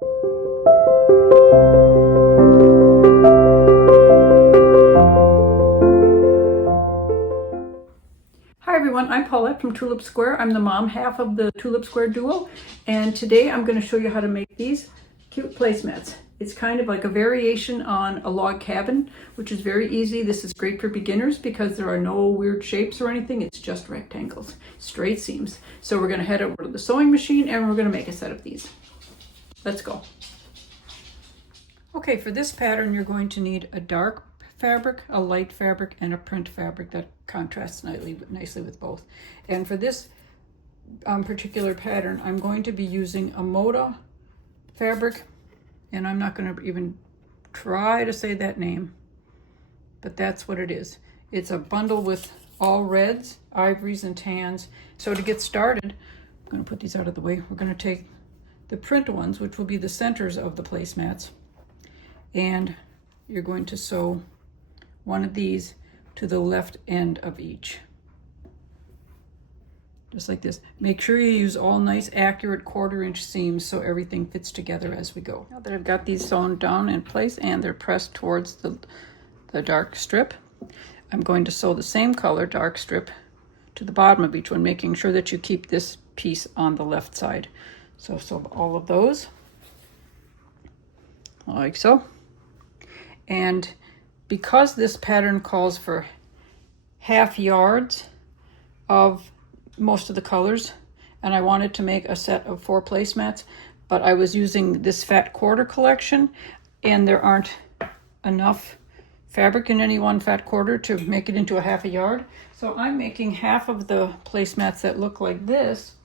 Hi everyone, I'm Paulette from Tulip Square. I'm the mom half of the Tulip Square duo, and today I'm going to show you how to make these cute placemats. It's kind of like a variation on a log cabin, which is very easy. This is great for beginners because there are no weird shapes or anything. It's just rectangles, straight seams. So we're going to head over to the sewing machine and we're going to make a set of these. Let's go. Okay, for this pattern you're going to need a dark fabric, a light fabric, and a print fabric that contrasts nicely with both. And for this particular pattern, I'm going to be using a Moda fabric, and I'm not going to even try to say that name, but that's what it is. It's a bundle with all reds, ivories, and tans. So to get started, I'm going to put these out of the way. We're going to take the print ones, which will be the centers of the placemats, and you're going to sew one of these to the left end of each, just like this. Make sure you use all nice accurate 1/4 inch seams so everything fits together as we go. Now that I've got these sewn down in place and they're pressed towards the dark strip, I'm going to sew the same color dark strip to the bottom of each one, making sure that you keep this piece on the left side. So sew all of those like so. And because this pattern calls for half yards of most of the colors, and I wanted to make a set of 4 placemats, but I was using this fat quarter collection, and there aren't enough fabric in any one fat quarter to make it into a half a yard. So I'm making half of the placemats that look like this,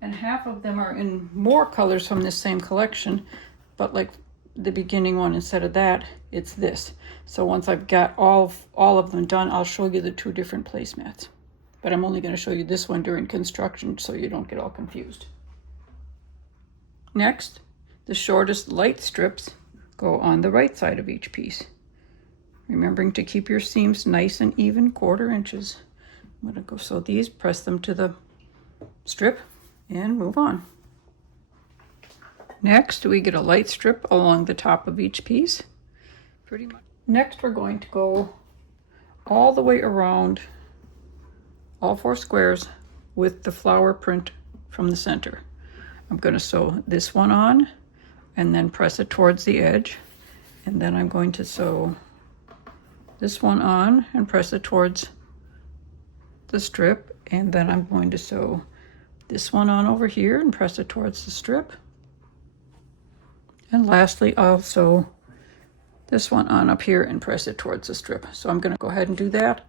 and half of them are in more colors from this same collection, but like the beginning one, instead of that, it's this. So once I've got all of them done, I'll show you the 2 different placemats. But I'm only going to show you this one during construction so you don't get all confused. Next, the shortest light strips go on the right side of each piece, remembering to keep your seams nice and even 1/4 inches. I'm going to go sew these, press them to the strip, and move on. Next, we get a light strip along the top of each piece. Pretty much. Next, we're going to go all the way around all 4 squares with the flower print from the center. I'm going to sew this one on and then press it towards the edge. And then I'm going to sew this one on and press it towards the strip. And then I'm going to sew this one on over here and press it towards the strip. And lastly, I'll sew this one on up here and press it towards the strip. So I'm going to go ahead and do that.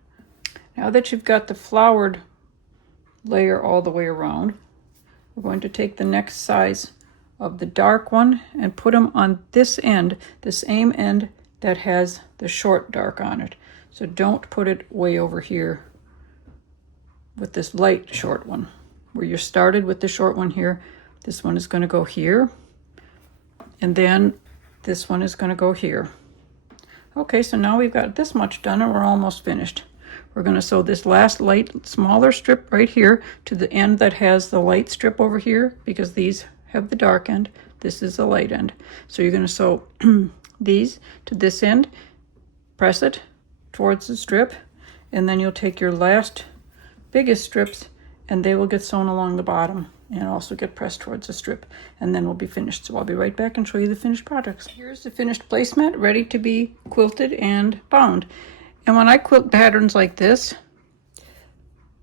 Now that you've got the flowered layer all the way around, we're going to take the next size of the dark one and put them on this end, the same end that has the short dark on it. So don't put it way over here with this light short one. Where you started with the short one here, this one is going to go here. And then this one is going to go here. Okay, so now we've got this much done and we're almost finished. We're going to sew this last light, smaller strip right here to the end that has the light strip over here, because these have the dark end. This is the light end. So you're going to sew these to this end, press it towards the strip, and then you'll take your last biggest strips and they will get sewn along the bottom and also get pressed towards the strip, and then we'll be finished. So I'll be right back and show you the finished products. Here's the finished placemat ready to be quilted and bound. And when I quilt patterns like this,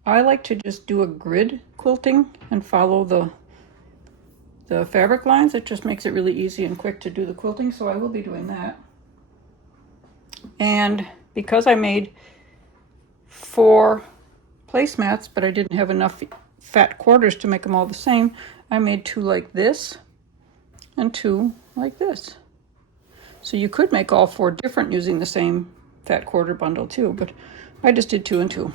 I like to just do a grid quilting and follow the fabric lines. It just makes it really easy and quick to do the quilting, so I will be doing that. And because I made 4 placemats, but I didn't have enough fat quarters to make them all the same, I made 2 like this and 2 like this. So you could make all 4 different using the same fat quarter bundle too, but I just did 2 and 2.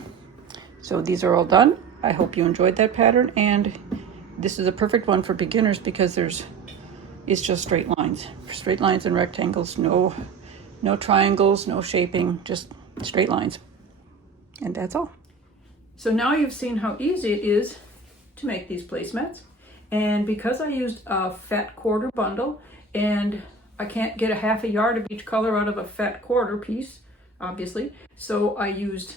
So these are all done. I hope you enjoyed that pattern, and this is a perfect one for beginners because it's just straight lines and rectangles, no triangles, no shaping, just straight lines. And that's all. So now you've seen how easy it is to make these placemats, And because I used a fat quarter bundle, and I can't get a half a yard of each color out of a fat quarter piece, obviously, so I used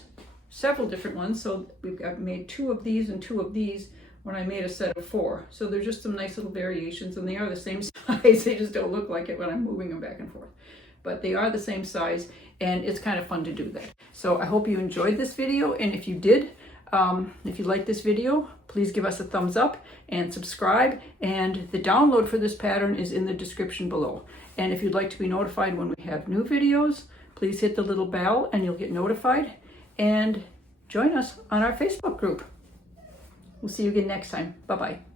several different ones. So I've made 2 of these and 2 of these when I made a set of 4. So there's just some nice little variations, and they are the same size. They just don't look like it when I'm moving them back and forth. But they are the same size, and it's kind of fun to do that. So I hope you enjoyed this video, and if you did, if you like this video, please give us a thumbs up and subscribe. And the download for this pattern is in the description below. And if you'd like to be notified when we have new videos, please hit the little bell and you'll get notified. And join us on our Facebook group. We'll see you again next time. Bye-bye.